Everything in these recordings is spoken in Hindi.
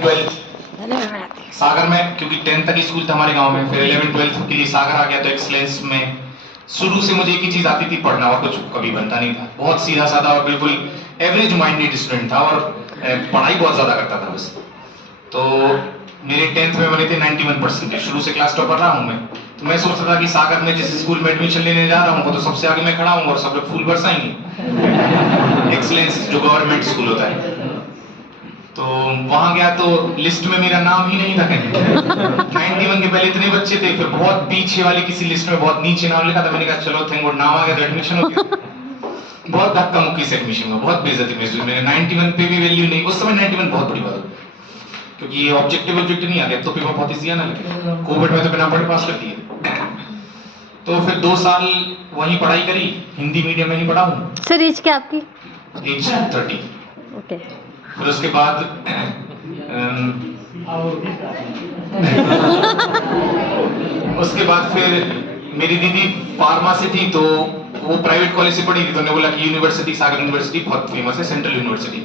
12 सागर में, क्योंकि 10th तक स्कूल था हमारे गांव में, फिर 11-12 के लिए सागर आ गया। तो एक्सलेंस में शुरू से मुझे एक ही चीज आती थी, पढ़ना, और कुछ कभी बनता नहीं था। बहुत सीधा साधा और बिल्कुल एवरेज माइंडेड स्टूडेंट था, और पढ़ाई बहुत ज्यादा करता था बस। तो मेरे 10th में बने थे 91%। शुरू से क्लास टॉपर रहा हूँ मैं। तो मैं सोचता था कि सागर में जिस स्कूल में एडमिशन लेने जा रहा हूँ तो सबसे आगे मैं खड़ा हूँ और सब लोग फूल बरसाएंगे। एक्सलेंस जो गवर्नमेंट स्कूल होता है। तो वहां गया तो लिस्ट में मेरा नाम ही नहीं था कहीं। 91 के पहले इतने बच्चे थे, फिर बहुत पीछे वाली किसी लिस्ट में बहुत नीचे नाम लिखा था। मैंने कहा चलो थैंक गॉड नाम आ गया तो एडमिशन हो गया। बहुत धक्का मुक्की से एडमिशन हुआ, बहुत बेइज्जती महसूस। मैंने 91 पे भी वैल्यू नहीं, उस समय 91 बहुत बड़ी बात होती, क्योंकि ये ऑब्जेक्टिव नहीं आ गया तो पेपर बहुत इजी आना लगे। कोविड में तो बिना पढ़े पास कर दिए। तो फिर 2 साल वहीं पढ़ाई करी, हिंदी मीडियम में ही पढ़ा हूँ। सर एज क्या आपकी? एज 30। ओके। फिर उसके बाद उसके बाद फिर मेरी दीदी फार्मा से थी, तो वो प्राइवेट कॉलेज से पढ़ी थी। तो उन्होंने बोला कि यूनिवर्सिटी, सागर यूनिवर्सिटी बहुत फेमस है, सेंट्रल यूनिवर्सिटी।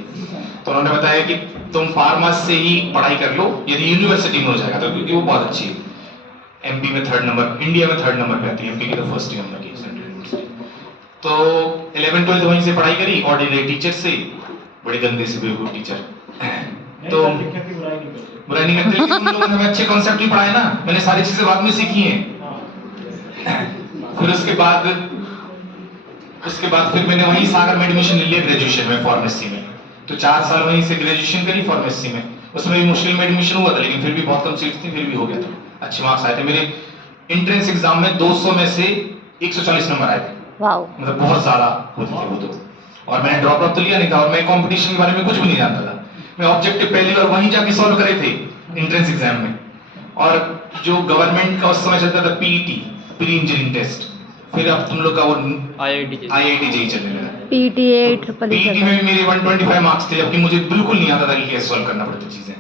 तो उन्होंने बताया कि तुम फार्मा से ही पढ़ाई कर लो, यदि यूनिवर्सिटी में हो जाएगा तो, क्योंकि वो बहुत अच्छी है। एमपी में 3rd नंबर, इंडिया में 3rd नंबर पे आती है, एमपी की तो 1st नंबर की सेंट्रल यूनिवर्सिटी। तो 11-12 वहीं से पढ़ाई करी, ऑर्डिनरी टीचर से, बड़े गंदे से बेवकूफ टीचर। तो बुराई नहीं करते, लेकिन उन लोगों ने हमें अच्छे कॉन्सेप्ट ही पढ़ाए ना, मैंने सारी चीजें बाद में सीखी हैं। फिर उसके बाद फिर मैंने वहीं सागर में एडमिशन ले लिया ग्रेजुएशन में, फार्मेसी में। तो 4 साल वहीं से ग्रेजुएशन करी फार्मेसी में। उसमें भी मुश्किल में एडमिशन हुआ था, लेकिन फिर भी बहुत कम सीट्स थी, फिर भी हो गया था, अच्छे मार्क्स आए थे मेरे। एंट्रेंस एग्जाम में 200 में से 140 नंबर आए थे। वाओ, मतलब बहुत ज्यादा होते थे वो तो। और मैंने ड्रॉप आउट तो लिया नहीं था, और मैं कंपटीशन के बारे में कुछ भी नहीं जानता था। मैं ऑब्जेक्टिव पहली बार वहीं जाके सॉल्व करे थे एंट्रेंस एग्जाम में। और जो गवर्नमेंट का उस समय चलता था पीईटी, प्री इंजीनियरिंग टेस्ट, फिर अब तुम लोग का वो आईआईटी जेई चलने लगा। पीटी 8 पीईटी में भी मेरे 125 मार्क्स थे, जबकि मुझे बिल्कुल नहीं आता था कि कैसे सॉल्व करना पड़ती चीजें।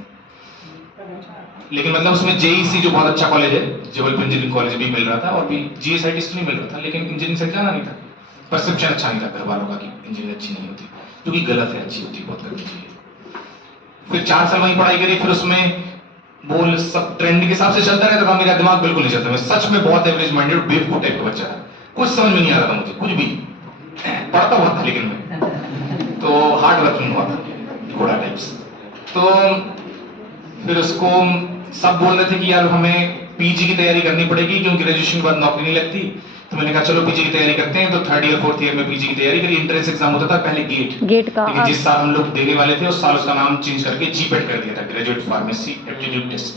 लेकिन मतलब उसमें जेईसी जो बहुत अच्छा कॉलेज है, जबलपुर इंजीनियरिंग कॉलेज भी मिल रहा था, और भी जीएसआईटी नहीं मिल रहा था, लेकिन इंजीनियरिंग से जाना नहीं था। परसेप्शन अच्छा नहीं था घर वालों का कि इंजीनियरिंग अच्छी नहीं होती, क्योंकि गलत है, अच्छी होती बहुत करनी चाहिए। फिर 4 साल वहीं पढ़ाई करी। फिर उसमें बोल सब ट्रेंड के हिसाब से चलता रहता था, मेरा दिमाग बिल्कुल नहीं चलता। मैं सच में बहुत एवरेज माइंडेड बेवकूफ टाइप का बच्चा था, कुछ समझ में नहीं आ रहा था मुझे, कुछ भी। पढ़ता हुआ था लेकिन मैं तो हार्ड वर्किंग हुआ था, घोड़ा टाइप्स। तो फिर उसको सब बोल रहे थे कि यार हमें पीजी की तैयारी करनी पड़ेगी, क्योंकि ग्रेजुएशन के बाद नौकरी नहीं लगती। तो मैंने कहा चलो पीजी की तैयारी करते हैं। तो 3rd ईयर 4th ईयर में पीजी की तैयारी करी। एंट्रेंस एग्जाम होता था पहले गेट का, लेकिन जिस साल हम लोग देने वाले थे उस साल उसका नाम चेंज करके जीपेट कर दिया था, graduate pharmacy aptitude test,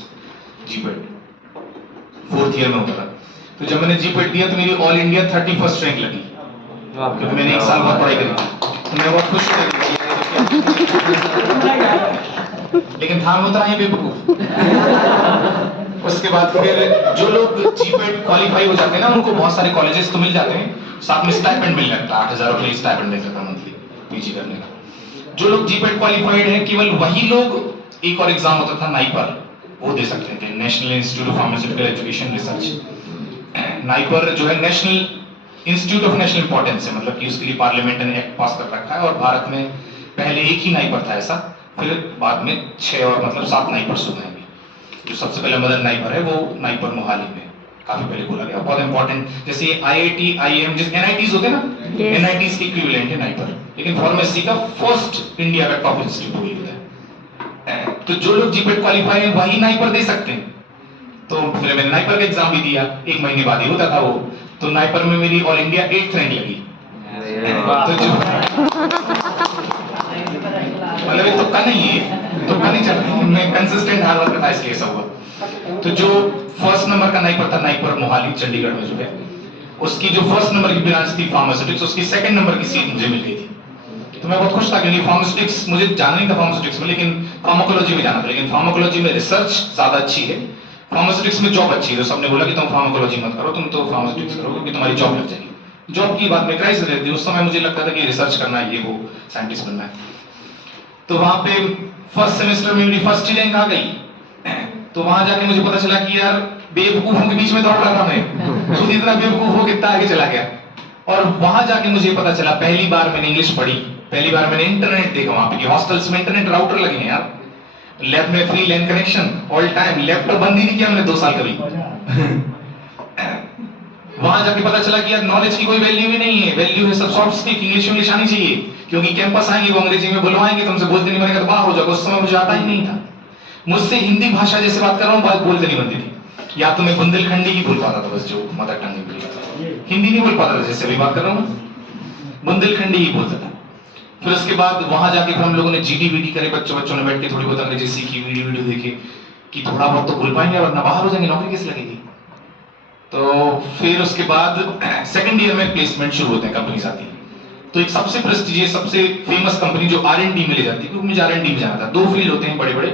GPAT 4th year में होता था। तो जब मैंने जीपेट दिया तो मेरी ऑल इंडिया 31st रैंक लगी, क्योंकि मैंने 1 साल बाद पढ़ाई करी। तो मैं बहुत खुश हूँ, लेकिन था मैं उतना ही बेवकूफ। उसके बाद फिर जो लोग जीपेट क्वालिफाई हो जाते हैं ना, उनको बहुत सारे कॉलेजेस तो मिल जाते हैं, साथ में स्टाइपेंड मिल जाता है, 8,000 रुपये स्टाइपेंड मिल जाता है मंथली पीजी करने का। जो लोग जीपेट क्वालिफाइड हैं केवल वही लोग, एक और एग्जाम होता था नाइपर, वो दे सकते थे, national institute of pharmaceutical education research. NIPER जो है national institute of national importance है, मतलब कि उसके लिए पार्लियामेंट ने एक्ट पास कर रखा है, और भारत में पहले एक ही नाइपर था ऐसा, फिर बाद में 6 और मतलब 7 नाइपर सुने हैं। जो सबसे पहले मदर नाइपर है वो नाइपर मोहाली में काफी पहले खोला गया, बहुत इंपॉर्टेंट। जैसे आईआईटी, आईएम, जैसे एनआईटीज होते हैं ना, एनआईटीज के इक्विवेलेंट है नाइपर, लेकिन फार्मेसी का फर्स्ट इंडिया का टॉप इंस्टीट्यूट होता है। तो जो लोग जीपेट क्वालिफाई है वही नाइपर दे सकते हैं। तो फिर मैंने नाइपर का एग्जाम भी दिया, 1 महीने बाद ही होता था वो। तो नाइपर में मेरी ऑल इंडिया 8th रैंक लगी। तो जो मतलब ये तुक्का नहीं है, तुक्का नहीं चल रहा, मैं कंसिस्टेंट हार्ड वर्क था इसलिए ऐसा हुआ। तो जो 1st नंबर का नाइपर था, नाइपर मोहाली चंडीगढ़ में जो है, उसकी जो 1st नंबर की ब्रांच थी फार्मास्यूटिक्स, उसकी 2nd नंबर की सीट मुझे मिल गई थी। तो मैं बहुत खुश था, क्योंकि फार्मास्यूटिक्स मुझे जाना नहीं था फार्मास्यूटिक्स में, लेकिन फार्माकोलॉजी में जाना था। लेकिन फार्माकोलॉजी में रिसर्च ज्यादा अच्छी है, फार्मास्यूटिक्स में जॉब अच्छी है। तो सबने बोला कि तुम फार्माकोलॉजी मत करो, तुम तो फार्मास्यूटिक्स करो, क्योंकि तुम्हारी जॉब लग जाएगी। जॉब की बात में क्राइसिस रहती है, उस समय मुझे लगता था कि रिसर्च करना है, ये वो साइंटिस्ट बनना है। तो वहां पे 1st सेमेस्टर में मेरी 1st रैंक आ गई। तो वहां जाके मुझे पता चला कि यार बेवकूफों के बीच में दौड़ रहा था मैं, खुद इतना बेवकूफ हो कितना आगे चला गया। और वहां जाके मुझे पता चला, पहली बार मैंने इंग्लिश पढ़ी, पहली बार मैंने इंटरनेट देखा वहां पे, हॉस्टल्स में इंटरनेट राउटर लगे हैं यार। लैब में फ्री लैन कनेक्शन ऑल टाइम, लैपटॉप बंद ही नहीं किया मैंने 2 साल कभी। वहां जाके पता चला कि यार नॉलेज की कोई वैल्यू ही नहीं है, वैल्यू है सब सॉफ्ट स्किल, इंग्लिश आनी चाहिए, क्योंकि कैंपस आएंगे वो अंग्रेजी में बुलवाएंगे, तुमसे बोलते नहीं बनेगा तो बाहर हो जाओगे। उस समय मुझे आता ही नहीं था, मुझसे हिंदी भाषा जैसे बात कर रहा हूँ बात बोलते नहीं बनती थी, या तो मैं बुंदेलखंडी ही बोल पाता था बस, जो मदर टंग है, हिंदी नहीं बोल पाता था, जैसे अभी बात कर रहा हूँ बुंदेलखंडी ही बोलता था। फिर उसके बाद वहां जाके फिर हम लोगों ने जीडी वीडी करे, बच्चों ने बैठ के थोड़ी बहुत अंग्रेजी सीखी, वीडियो देखे कि थोड़ा बहुत तो बोल पाएंगे, वरना बाहर हो जाएंगे, नौकरी कैसे लगेगी। तो फिर उसके बाद सेकंड ईयर में प्लेसमेंट शुरू होते हैं, कंपनीज आती है। तो एक सबसे प्रेस्टिजियस सबसे फेमस कंपनी जो R&D में ले जाती है, क्योंकि मुझे R&D में जाना था। 2 फील्ड होते हैं बड़े बड़े,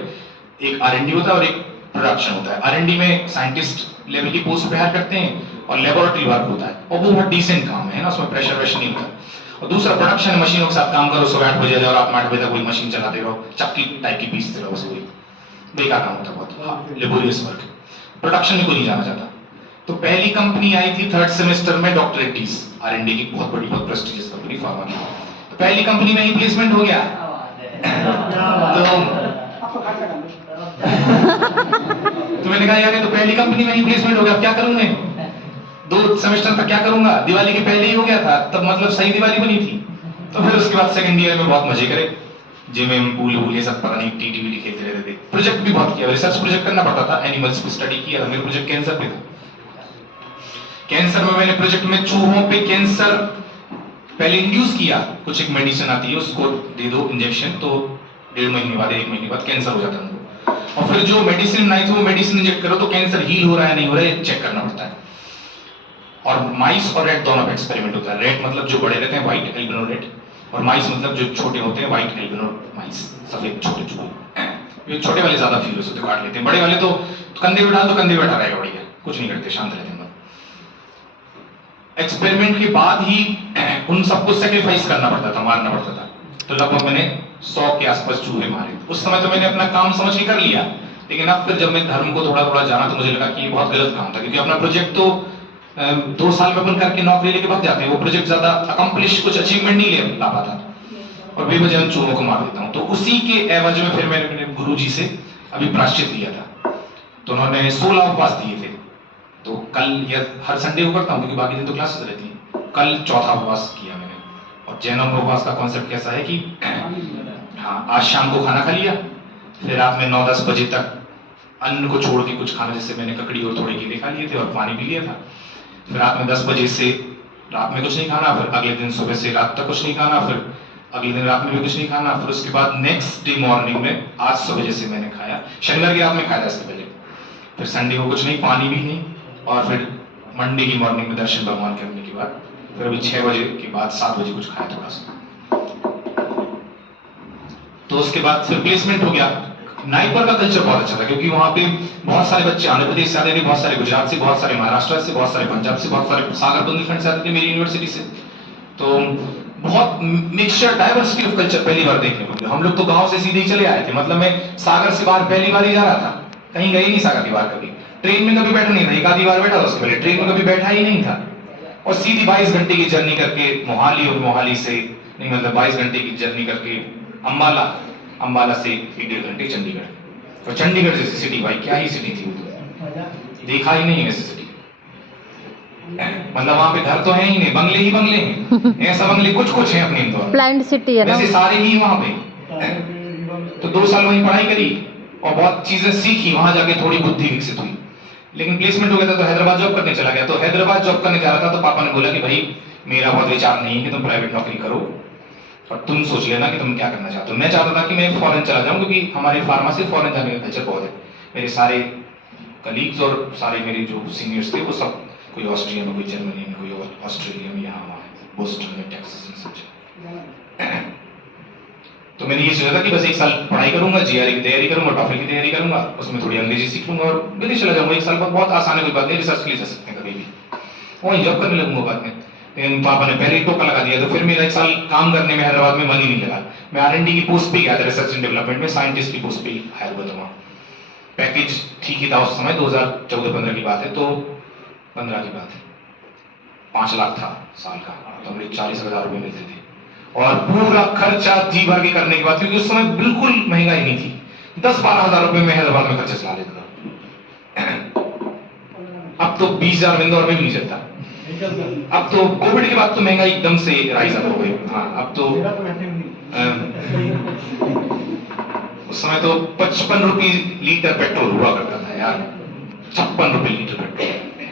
एक R&D होता है और एक प्रोडक्शन होता है। R&D में साइंटिस्ट लेवल की पोस्ट पे हायर करते हैं और लेबोरेटरी वर्क होता है, और वो बहुत डिसेंट काम है ना, उसमें प्रेशर वैशर नहीं होता। और दूसरा प्रोडक्शन, मशीनों के साथ काम करो, सुबह 8 बजे जाओ, रात में 8 बजे तक कोई मशीन चलाते रहो, चक्की टाइप की पीसते रहो, बस वही बेकार काम होता है, बहुत लेबोरियस वर्क। प्रोडक्शन में कोई नहीं जाना चाहता। तो पहली कंपनी आई थी 3rd सेमेस्टर में, डॉक्टर रेड्डीज, R&D की बहुत बड़ी बहुत प्रेस्टिजियस कंपनी, फार्मा की। तो पहली कंपनी में ही प्लेसमेंट हो गया। तो मैंने कहा यार ये तो पहली कंपनी में ही प्लेसमेंट हो गया, क्या करूं मैं, 2 सेमेस्टर तक क्या करूंगा, दिवाली के पहले ही हो गया था, तब मतलब सही दिवाली बनी थी। तो फिर उसके बाद सेकंड ईयर में बहुत मजे करे, जिम पूल ये सब पता नहीं, टीटी खेलते रहते थे। प्रोजेक्ट भी बहुत किया, रिसर्च प्रोजेक्ट करना पड़ता था, एनिमल्स की स्टडी किया था। मेरा प्रोजेक्ट कैंसर पे था। कैंसर में मैंने प्रोजेक्ट में चूहों पे कैंसर पहले इंड्यूस किया, कुछ एक मेडिसिन आती है उसको दे दो इंजेक्शन, तो 1.5 महीने बाद 1 महीने बाद कैंसर हो जाता है उनको। और फिर जो मेडिसिन बनाई थी वो मेडिसिन इंजेक्ट करो तो कैंसर हील हो रहा है नहीं हो रहा है चेक करना पड़ता है। और माइस और रेट दोनों पे एक्सपेरिमेंट होता है। रेट मतलब जो बड़े रहते हैं, व्हाइट एल्बिनो रेट, और माइस मतलब जो छोटे होते हैं, व्हाइट एल्बिनो माइस, सफेद छोटे चूहे। ये छोटे वाले ज्यादा फ्यूरियस होते, काट लेते हैं, बड़े वाले तो कंधे पे डाल तो कंधे पे बैठा रहेगा, बढ़िया कुछ नहीं करते, शांत रहते हैं। एक्सपेरिमेंट के बाद ही उन सबको सेक्रीफाइस करना पड़ता था, मारना पड़ता था। तो लगभग मैंने 100 के आसपास चूहे मारे। उस समय तो मैंने अपना काम समझ के कर लिया, लेकिन अब फिर जब मैं धर्म को थोड़ा थोड़ा जाना तो मुझे लगा कि ये बहुत गलत काम था, क्योंकि अपना प्रोजेक्ट तो 2 साल में अपन करके नौकरी लेके भाग जाते हैं, वो प्रोजेक्ट ज्यादा अकम्प्लिश कुछ अचीवमेंट नहीं ले ला पाता, और बेवजह चूहों को मार देता हूँ। तो उसी के एवज में फिर मैंने अपने गुरु जी से अभी प्रायश्चित लिया था, तो उन्होंने 16 उपवास दिए थे। तो कल या हर संडे को करता हूँ क्योंकि बाकी दिन तो क्लासेस रहती हैं, कल चौथा उपवास किया मैंने। और जैनों में उपवास का कॉन्सेप्ट कैसा है कि हाँ, आज शाम को खाना खा लिया, फिर रात में 9-10 बजे तक अन्न को छोड़ के कुछ खाना, जैसे मैंने ककड़ी और थोड़े कीड़े खा लिए थे और पानी पी लिया था। फिर रात में 10 बजे से रात में कुछ नहीं खाना, फिर अगले दिन सुबह से रात तक कुछ नहीं खाना, फिर अगले दिन रात में भी कुछ नहीं खाना, फिर उसके बाद नेक्स्ट डे मॉर्निंग में आज सुबह जैसे मैंने खाया, शनिवार की रात में खाया था इससे पहले, फिर संडे को कुछ नहीं, पानी भी नहीं, और फिर मंडे की मॉर्निंग में दर्शन भगवान करने के बाद फिर अभी 6 बजे के बाद 7 बजे कुछ खाया थोड़ा सा। तो उसके बाद फिर प्लेसमेंट हो गया। नागपुर का कल्चर बहुत अच्छा था, क्योंकि वहां पे बहुत सारे बच्चे आंध्र प्रदेश से आते थे, बहुत सारे गुजरात से, बहुत सारे महाराष्ट्र से, बहुत सारे पंजाब से, बहुत सारे सागर बुंदेलखंड से आते थे मेरी यूनिवर्सिटी से। तो बहुत मिक्सचर, डाइवर्सिटी ऑफ कल्चर पहली बार देखने को मिला। हम लोग तो गांव से सीधे ही चले आए थे, मतलब मैं सागर से बाहर पहली बार ही जा रहा था, कहीं गए नहीं सागर की बाहर कभी, ट्रेन में कभी बैठा नहीं था, एक आधी बार बैठा था, उसके पहले ट्रेन में कभी बैठा ही नहीं था। और सीधी 22 घंटे की जर्नी करके मोहाली, और मोहाली से नहीं मतलब 22 घंटे की जर्नी करके अम्बाला, अम्बाला से 1-1.5 घंटे चंडीगढ़। और चंडीगढ़ जैसी सिटी, भाई क्या ही सिटी थी, वो देखा ही नहीं वैसे सिटी, मतलब वहां पे घर तो है ही नहीं, बंगले ही बंगले हैं, ऐसा बंगले कुछ कुछ है अपने इंदौर, प्लांट सिटी है ना, वैसे सारे ही वहां पे। तो 2 साल वहीं पढ़ाई करी और बहुत चीजें सीखी, वहां जाके थोड़ी बुद्धि विकसित हुई। लेकिन प्लेसमेंट हो गया था तो हैदराबाद जॉब करने चला गया। तो हैदराबाद जॉब करने जा रहा था तो पापा ने बोला कि भाई मेरा बहुत विचार नहीं है कि तुम प्राइवेट नौकरी करो, और तुम सोच लेना कि तुम क्या करना चाहते हो। मैं चाहता था कि मैं फॉरेन चला जाऊं, क्योंकि हमारे फार्मा से फॉरेन जाने का कल्चर बहुत है। मेरे सारे कलीग्स और सारे मेरे जो सीनियर्स थे वो सब कोई ऑस्ट्रिया में, कोई जर्मनी में, कोई ऑस्ट्रेलिया में, यहाँ बोस्टन में, टेक्सास में, सब। तो मैंने ये सोचा था कि बस 1 साल पढ़ाई करूंगा, जीआरई की तैयारी करूंगा, टॉफल की तैयारी करूंगा, उसमें थोड़ी अंग्रेजी सीख लूंगा और विदेश चला जाऊंगा। 1 साल बाद बहुत आसान है, कोई बात नहीं, रिसर्च के लिए जा सकते हैं कभी भी, वहीं जॉब करने लगूंगा बाद में। लेकिन पापा ने पहले ही टोका लगा दिया, तो फिर मेरा 1 साल काम करने में हैदराबाद में मन ही नहीं लगा। मैं R&D की पोस्ट पे गया था, रिसर्च एंड डेवलपमेंट में, साइंटिस्ट की पोस्ट पे हायर हुआ था वहाँ। पैकेज ठीक ही था उस समय, 2014-15 की बात है, तो 15 की बात है, 5 लाख था साल का, तो मुझे 40,000 रुपये मिलते थे, और पूरा खर्चा जी भर के करने के बाद, क्योंकि उस समय बिल्कुल महंगाई नहीं थी, 10-12 हजार रुपए में हैदराबाद में खर्चा चला लेता था। अब तो 20,000 इंदौर में भी नहीं चलता। अब तो कोविड के बाद तो महंगाई एकदम से राइज अप हो गई। हाँ, अब तो उस समय तो 55 रुपये लीटर पेट्रोल हुआ करता था यार, 56 रुपये लीटर पेट्रोल,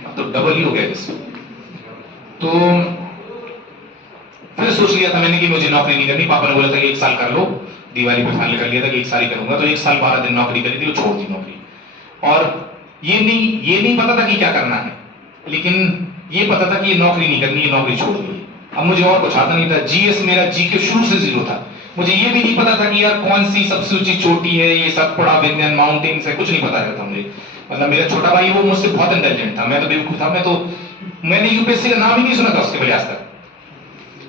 अब तो डबल ही हो गया जैसे। तो फिर सोच लिया था मैंने कि मुझे नौकरी नहीं करनी। पापा ने बोला था कि 1 साल कर लो, दिवाली पे फाइनल कर लिया था कि 1 साल ही करूंगा। तो 1 साल 12 दिन नौकरी करी थी, वो छोड़ दी नौकरी। और ये नहीं पता था कि क्या करना है, लेकिन ये पता था कि ये नौकरी नहीं करनी, ये नौकरी छोड़नी है। अब मुझे और कुछ आता नहीं था। जीएस मेरा जीके शुरू से 0 था। मुझे ये भी नहीं पता था कि यार कौन सी सबसे ऊंची चोटी है, ये सतपुड़ा, विंध्यन, माउंटेन्स है, कुछ नहीं पता रहता मुझे। मतलब मेरा छोटा भाई वो मुझसे बहुत इंटेलिजेंट था, मैं तो बेवकूफ था। मैंने यूपीएससी का नाम ही नहीं सुना था उसके पहले आज तक।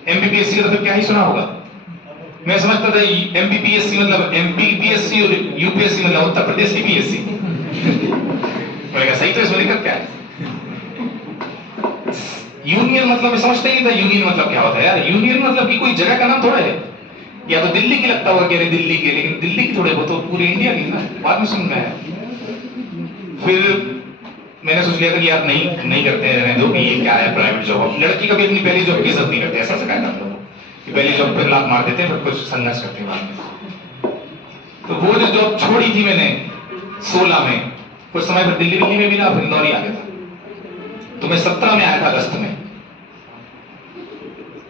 एमपीपीएससी का तो फिर क्या ही सुना होगा। मैं समझता था एमपीपीएससी मतलब एमपीपीएससी और यूपीएससी मतलब उत्तर प्रदेश की पीएससी। सही तो इसमें दिक्कत क्या है? यूनियन मतलब मैं समझता ही था यूनियन मतलब क्या होता है यार। यूनियन मतलब कि कोई जगह का नाम थोड़ा है। या तो दिल्ली की लगता होगा, कह रहे दिल्ली के, लेकिन दिल्ली की थोड़े, वो तो पूरी इंडिया की ना। बाद में सुन में आया। फिर मैंने सोच लिया था कि यार नहीं करते हैं, रहने दो कि ये क्या है प्राइवेट जॉब। लड़की कभी अपनी पहली जॉब की इज्जत नहीं करते, ऐसा सिखाया था हम लोगों को कि पहली जॉब पे लात मार देते हैं, फिर कुछ संघर्ष करते हैं बाद में। तो वो जो जॉब छोड़ी थी मैंने 16 में, कुछ समय पर दिल्ली में भी ना, इंदौर ही आ गया था। तो मैं 17 में आया था अगस्त में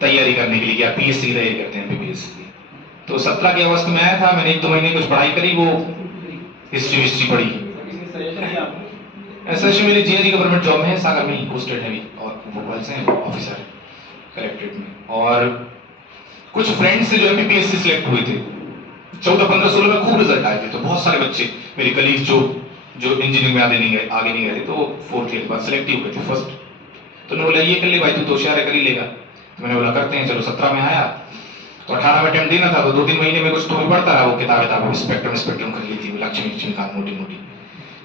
तैयारी करने के लिए, क्या पीएससी की तैयारी करते हैं, एमपीपीएससी की। तो 17 के अगस्त में आया था। मैंने 1-2 महीने कुछ पढ़ाई करी, वो हिस्ट्री पढ़ी। ऐसा मेरी जीआरई गवर्नमेंट जॉब में है, सागर में ही पोस्टेड है और भोपाल से ऑफिसर कलेक्ट्रेट में। और कुछ फ्रेंड्स से जो एमपीपीएससी सिलेक्ट हुए थे 14, 15, 16 में खूब रिजल्ट आए थे। तो बहुत सारे बच्चे मेरे कलीग जो इंजीनियरिंग में आगे नहीं गए थे, तो 4th ईयर के बाद सिलेक्ट ही हुए थे फर्स्ट। तो उन्होंने बोला ये कर ले भाई, तू तो होशियार है, कर ही लेगा। तो मैंने बोला करते हैं। चलो 17 में आया तो 18 में अटेम्प्ट देना था। तो 2-3 महीने में कुछ तो पढ़ता रहा, वो किताबें स्पेक्ट्रम कर ली थी, लक्ष्मी मोटी।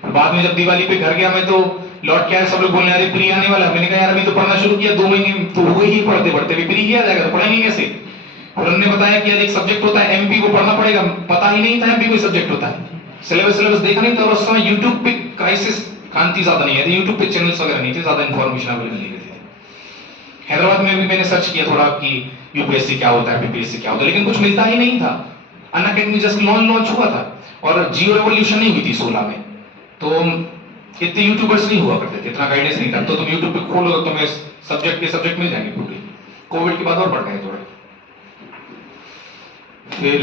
बाद में जब दिवाली पे घर गया मैं, तो लौट के आया, सब लोग बोलने अरे प्री आने वाला। मैंने कहा यार अभी तो पढ़ना शुरू किया 2 महीने तो हुए ही, पढ़ते प्री किया जाएगा तो पढ़ेंगे कैसे। और उन्होंने बताया कि यार एक सब्जेक्ट होता है एमपी, को पढ़ना पड़ेगा। पता ही नहीं था एमपी कोई सब्जेक्ट होता है, सिलेबस देखा नहीं था। और उस समय यूट्यूब पे क्राइसिस क्रांति ज्यादा नहीं है, यूट्यूब पे चैनल्स वगैरह नहीं थे, ज्यादा इन्फॉर्मेशन अवेलेबल नहीं थी। हैदराबाद में भी मैंने सर्च किया थोड़ा कि यूपीएससी क्या होता है, बीपीएससी क्या होता है, लेकिन कुछ मिलता ही नहीं था। अनअकैडमी जस्ट लॉन्च हुआ था और जियो रेवोल्यूशन नहीं हुई थी 16 में। तो इतने यूट्यूबर्स नहीं हुआ करते थे, इतना गाइडेंस नहीं था। तो तुम यूट्यूब पे खोलो तो तुम्हें सब्जेक्ट मिल जाएंगे पूरे। कोविड के बाद और बढ़ गए थोड़े। फिर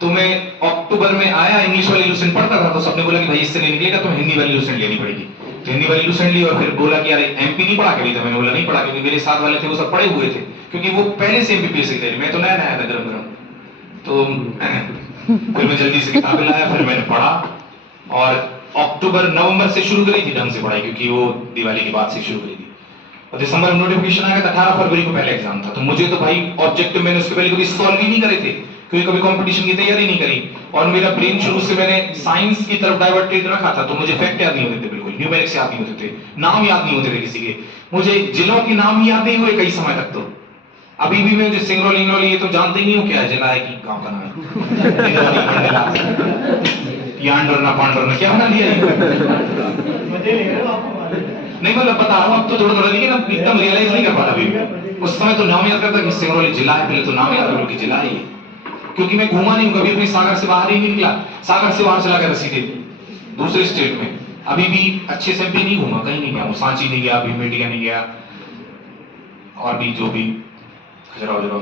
तो मैं अक्टूबर में आया, इंग्लिश वाली लूसेंट पढ़ता था। तो सबने बोला कि भाई इससे नहीं निकलेगा, तुम्हें हिंदी वाली लूसेंट लेनी पड़ेगी। तो हिंदी वाली लूसेंट ली और फिर बोला कि यार एमपी नहीं पढ़ा कभी। तो मैंने बोला नहीं पढ़ा, क्योंकि मेरे साथ वाले थे वो सब पढ़े हुए थे, क्योंकि वो पहले से एमपीपीएससी थे, मैं तो नया था गरम। तो फिर मैं जल्दी से किताबें लाया, फिर मैंने पढ़ा और नवंबर से शुरू करी थी ढंग से पढ़ाई, क्योंकि वो दिवाली के बाद से शुरू करी थी। और दिसंबर में नोटिफिकेशन आया था, 18 फरवरी को पहला एग्जाम था। तो मुझे तो भाई ऑब्जेक्टिव मैंने उसके पहले कभी सॉल्व ही नहीं करे थे, क्योंकि कभी कंपटीशन की तैयारी नहीं करी। और मेरा ब्रेन शुरू से मैंने साइंस की तरफ डाइवर्टेड रखा था। तो मुझे फैक्ट याद नहीं होते थे, बिल्कुल न्यूमेरिक्स याद नहीं होते थे, नाम याद नहीं होते थे किसी के। मुझे जिलों के नाम याद नहीं हुए कई समय तक। तो अभी भी मैं सिंगरौली ये तो जानते ही नहीं हूँ क्या है, जिला है कि गांव का नाम पांडुरना क्या बना दिया नहीं, मतलब बता रहा हूँ अब तो थोड़ा, लेकिन अब एकदम रियलाइज नहीं कर पाता अभी। उस समय तो नाम याद करता कि सिंगरौली जिला है, पहले तो नाम याद करो कि जिला है, क्योंकि मैं घूमा नहीं हूँ कभी, अपने सागर से बाहर ही नहीं निकला। सागर से बाहर चला गया सीधे दूसरे स्टेट में। अभी भी अच्छे से भी नहीं घूमा, कहीं नहीं गया, सांची नहीं गया, भीमबेटका नहीं गया, और भी जो भी खजुराहो।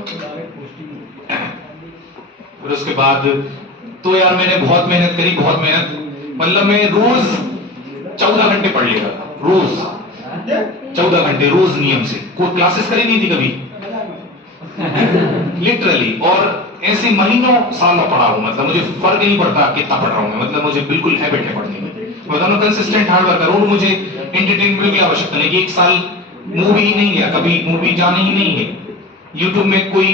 फिर उसके बाद तो यार मैंने बहुत मेहनत करी, मतलब मैं रोज 14 घंटे पढ़ लिया था, रोज 14 घंटे रोज नियम से। कोई क्लासेस करी नहीं थी कभी लिटरली। और ऐसे महीनों सालों पढ़ा हूं, मतलब मुझे फर्क नहीं पड़ता कितना पढ़ रहा हूं मैं, मतलब मुझे बिल्कुल हैबिट है पढ़ने में। मतलब कंसिस्टेंट हार्ड वर्क करूं। मुझे एंटरटेनमेंट की आवश्यकता नहीं कि 1 साल मूवी ही नहीं गया, कभी मूवी जाने ही नहीं है, यूट्यूब में कोई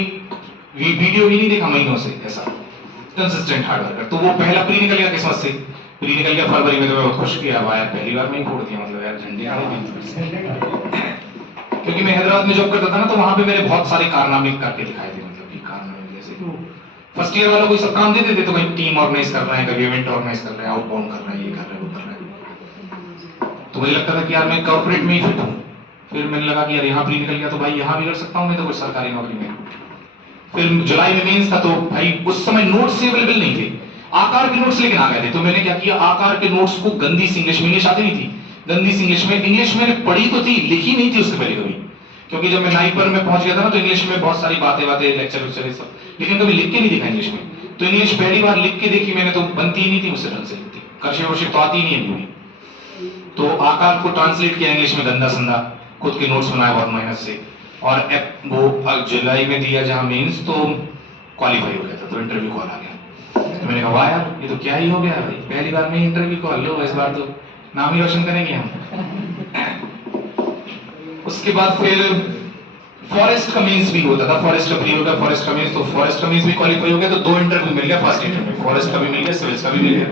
वीडियो ही नहीं देखा महीनों से, ऐसा कंसिस्टेंट हार्ड वर्क। तो वो पहला प्री निकल गया किस्मत से, प्री निकल गया फरवरी में। तो मैं बहुत खुश किया यार, पहली बार में ही फोड़ दिया, मतलब यार झंडे क्योंकि मैं हैदराबाद में जॉब करता था ना, तो वहां पे मैंने बहुत सारे कारनामे करके दिखाए थे, मतलब कि कारनामे जैसे फर्स्ट ईयर वालों को सब काम दे देते, तो कहीं टीम ऑर्गेनाइज कर रहे हैं, कभी इवेंट ऑर्गेनाइज कर रहे हैं, आउटबाउंड कर रहे हैं, ये कर रहे हैं, वो कर रहे हैं। तो मुझे लगता था कि यार मैं कॉर्पोरेट में ही फिट हूँ। फिर मैंने लगा कि यार यहाँ भी निकल गया तो भाई यहाँ भी कर सकता हूँ मैं, तो कुछ सरकारी नौकरी में। फिर जुलाई में मेंस था, तो भाई उस समय नोट्स अवेलेबल नहीं थे, आकार के नोट्स लेकिन आ गए थे। तो मैंने क्या किया, आकार के नोट्स को गंदी सी इंग्लिश में, इंग्लिश आती नहीं थी, गंदी सी इंग्लिश मैंने पढ़ी तो थी, लिखी नहीं थी उससे पहले कभी, क्योंकि जब मैं नाइपर में पहुंच गया था ना, तो इंग्लिश में बहुत सारी बातें लेक्चर सब, लेकिन कभी लिख के नहीं देखा इंग्लिश में। तो इंग्लिश पहली बार लिख के देखी मैंने, तो बनती ही नहीं थी मुझसे ढंग से, लिखती कर्सिव वर्सिव तो आती ही नहीं है। तो आकार को ट्रांसलेट किया इंग्लिश में गंदा संदा, खुद के नोट्स बनाए बहुत मेहनत से, और वो जुलाई में दिया जहां मेंस, तो क्वालिफाई हो गया था, तो इंटरव्यू कॉल आ गया। तो मैंने कहा वाह यार, ये तो क्या ही हो गया भाई, पहली बार में इंटरव्यू कॉल, लो इस बार तो नाम ही रोशन करेंगे हम। उसके बाद फिर फॉरेस्ट का मेंस भी होता था, फॉरेस्ट का प्री हो गया, फॉरेस्ट का मेंस, तो फॉरेस्ट का मेंस भी क्वालिफाई हो गया, तो 2 इंटरव्यू मिल गया फर्स्ट ईयर में, फॉरेस्ट का भी मिल गया, सिविल्स का भी मिल गया।